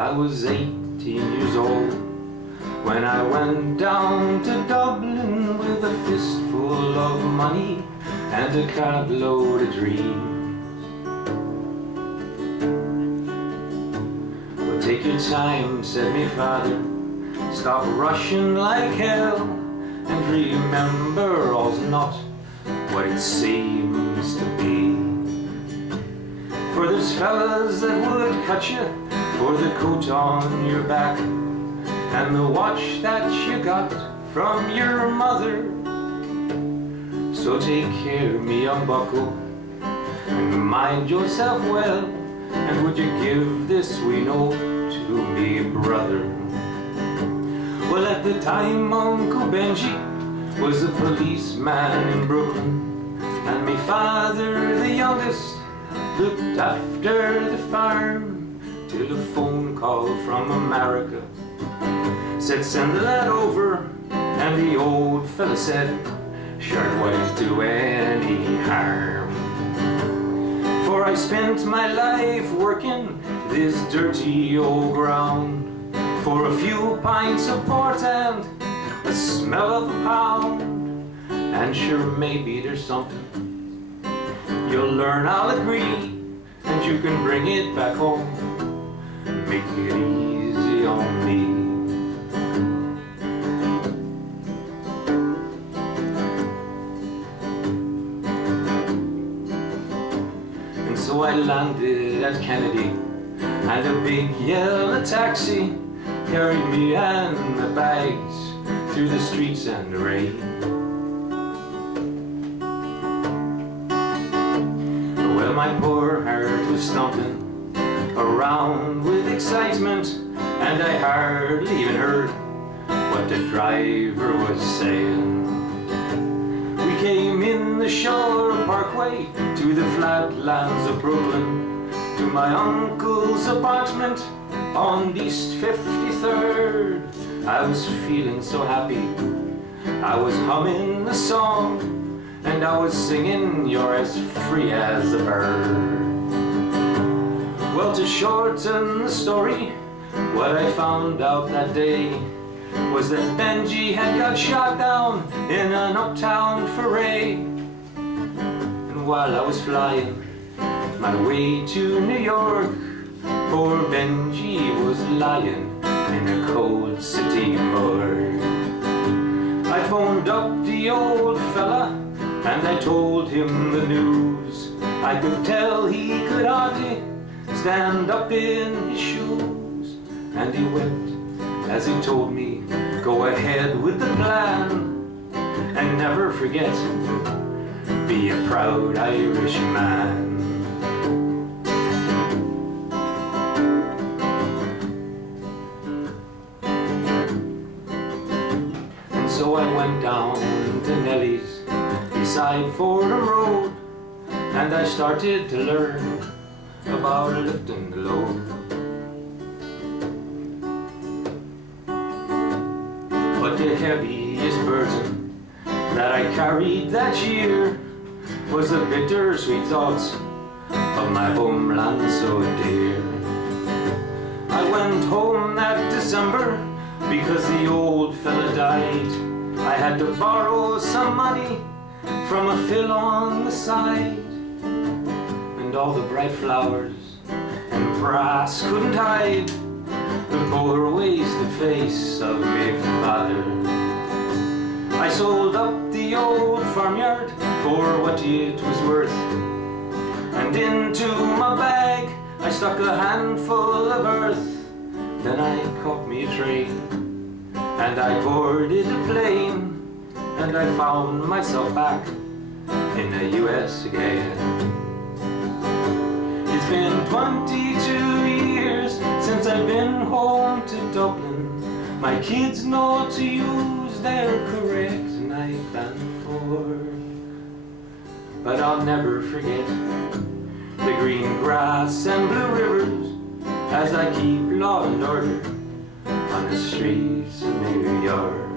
I was 18 years old when I went down to Dublin with a fistful of money and a cartload of dreams. Well, take your time, said me father, stop rushing like hell, and remember all's not what it seems to be. For there's fellas that would cut you for the coat on your back and the watch that you got from your mother. So take care, me young bucko, and mind yourself well, and would you give this wee note to me brother? Well, at the time Uncle Benji was a policeman in Brooklyn, and me father, the youngest, looked after the farm till a phone call from America said send the lad over, and the old fella said sure it won't do any harm. For I spent my life working this dirty old ground for a few pints of port and the smell of a pound. And sure, maybe there's something you'll learn, I'll agree, and you can bring it back home, make it easy on me. And so I landed at Kennedy, and a big yellow taxi carried me and the bags through the streets and the rain. Well, my poor heart was stomping around with excitement, and I hardly even heard what the driver was saying. We came in the Shore Parkway to the flatlands of Brooklyn, to my uncle's apartment on East 53rd. I was feeling so happy, I was humming a song, and I was singing you're as free as a bird. Well, to shorten the story, what I found out that day was that Benji had got shot down in an uptown foray. And while I was flying my way to New York, poor Benji was lying in a cold city morgue. I phoned up the old fella and I told him the news. I could tell he could hardly stand up in his shoes. And he wept as he told me, go ahead with the plan, and never forget, be a proud Irish man. So I went down to Nellie's beside Fordham Road, and I started to learn about lifting the load. But the heaviest burden that I carried that year was the bittersweet thoughts of my homeland so dear. I went home that December because the old fella died. I had to borrow some money from a fill on the side, and all the bright flowers and brass couldn't hide the poor wasted face of me father. I sold up the old farmyard for what it was worth, and into my bag I stuck a handful of earth. Then I caught me a train, and I boarded a plane, and I found myself back in the US again. It's been 22 years since I've been home to Dublin. My kids know to use their correct knife and fork, but I'll never forget the green grass and blue rivers as I keep law and order on the streets of New York.